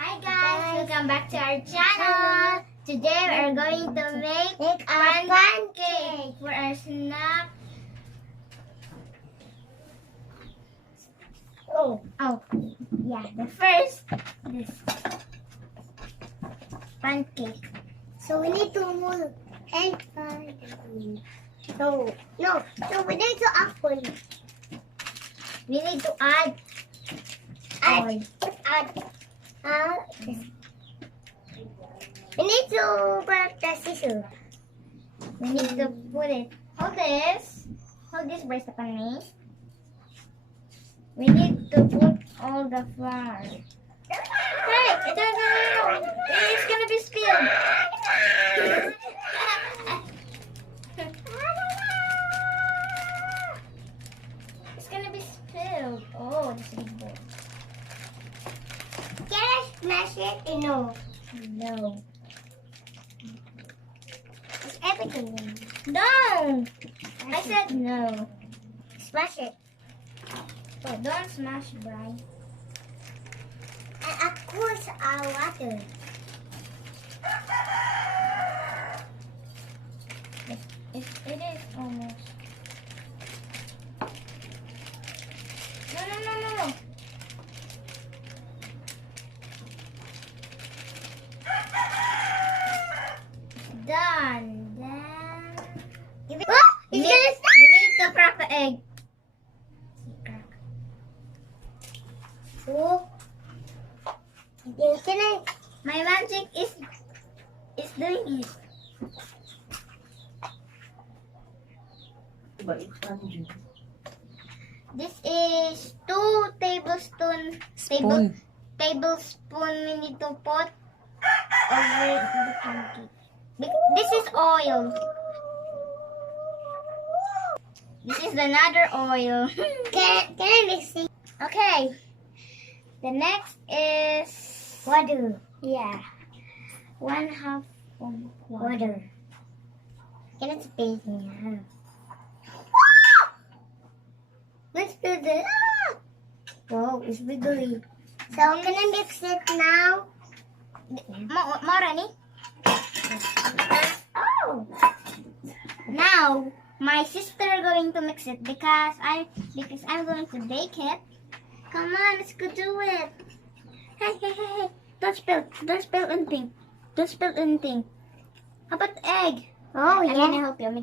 Hi guys, welcome back to our channel. Today we are going to make a pancake for our snack. Oh, yeah, the first, this pancake. So we need to move and no, we need to open. We need to add oil. We need to put the scissors. We need to put it. Hold this brace upon me. We need to put all the flour. Hey, it's gonna be spilled. It's gonna be spilled. Oh, this is good. Can I smash it? No. No. It's everything. No! I said no. Smash it. Oh, don't smash, Brian. And of course our water. It is almost. No. Done. Then we need to crack the egg. Crack. So, can I? My magic is doing it. This is 2 tablespoon we need to put over the pancake. This is oil. This is another oil. Can I mix it? Okay. The next is Water. yeah. 1/2 of water. Can I space it? Let's do this. Wow, it's wiggly. So can I mix it now? More ni? Oh. Now my sister going to mix it because I'm going to bake it. Come on, let's go do it. Hey. Don't spill anything. Don't spill anything. How about the egg? Oh, I'm yeah. gonna help you. No. I'm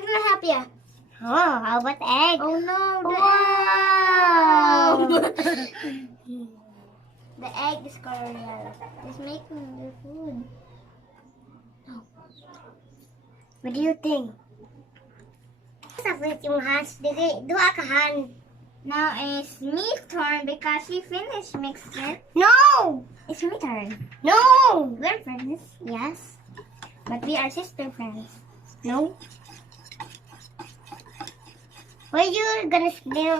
gonna help you. Oh, how about the egg? Oh no, Wow. the egg is colored yellow. It's making the food. What do you think? Sakit yung hands. Dua ka hand. Now it's me turn because she finished mixing it. No! It's me turn. No! We're friends, yes. But we are sister friends. No. Where you gonna do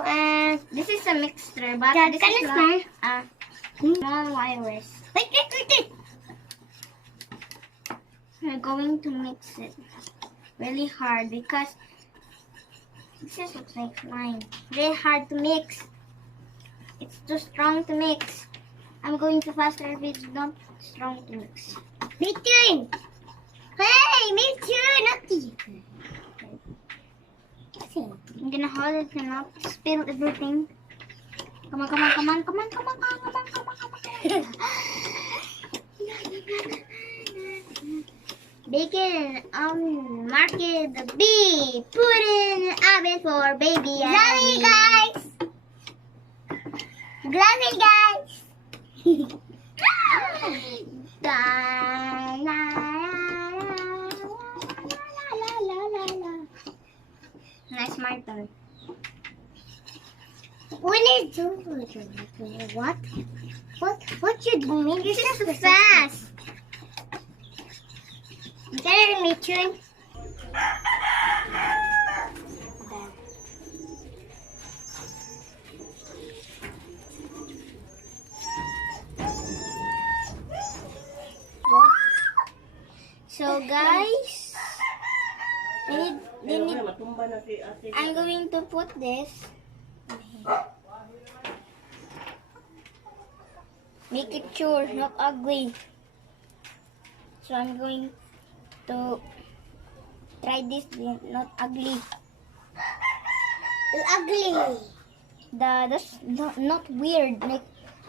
This is a mixture, but Yeah, this can is I not small wires. Wait. We're going to mix it really hard because this is looks like slime. Very hard to mix. It's too strong to mix. I'm going to faster if it's not strong to mix. Me too. Hey, me too. Not you. I'm gonna hold it and not spill everything. Come on. Bake it in an oven, mark it the B. Put it in the oven for baby. Glory, guys. Nice Martin. We need to what? What you doing? This is too fast. Can I me too? So guys, I'm going to put this. make it sure, not ugly. So I'm going to try this, not ugly. It's ugly. That's not weird, like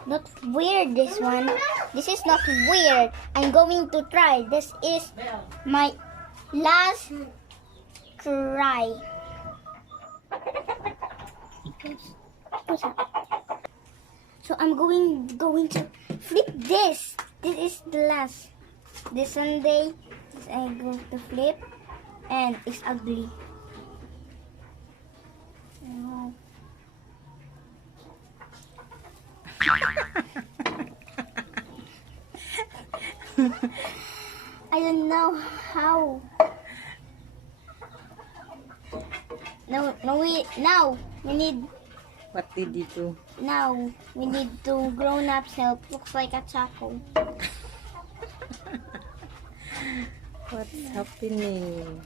not weird. This one, this is not weird. I'm going to try. This is my last try. So I'm going to flip this. This is the last. This Sunday, I'm going to flip, and it's ugly. No. I don't know how. Now we need. What did you do? Now we need to grown-ups help. Looks like a taco. What's happening?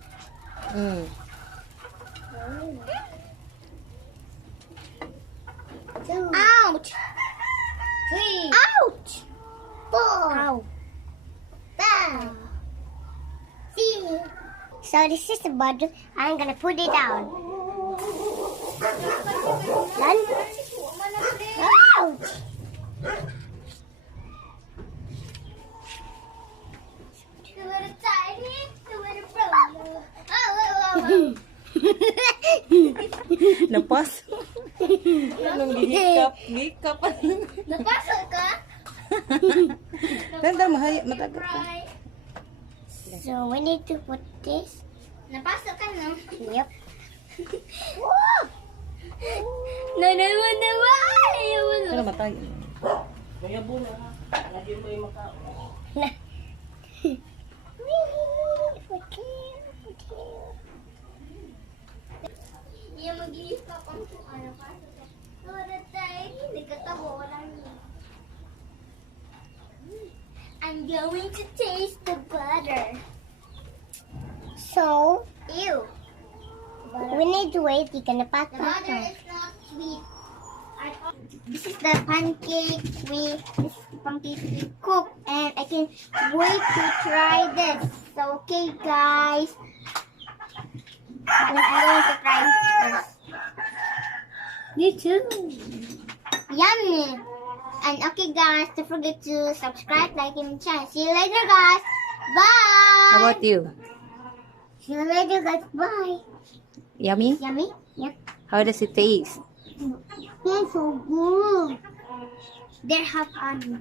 Two, Ouch! 3, Ouch! 4, Ow! 5, 6. So this is the bottle. I'm gonna put it down. Done? Ouch! Napasok. Anong gihikap? Gihikap. Napasok ka? Tanda, matagal ka. So we need to put this. Napasok ka, no? Yep. No, ayaw mo. Ano matay? Iya mag-iis pa kung ano pa. Surat tayo, nagkatawa lang niya. I'm going to taste the butter. So Ew. we need to wait. You can pass The butter is not sweet. This is the pancake we cook, and I can wait to try this. So okay guys, I'm going to try this. Me too. Yummy. And okay guys, don't forget to subscribe, like, and share. See you later guys. Bye. How about you? See you later, guys. Bye. Yummy? Yummy? Yeah. How does it taste? It's so good. They're half honey.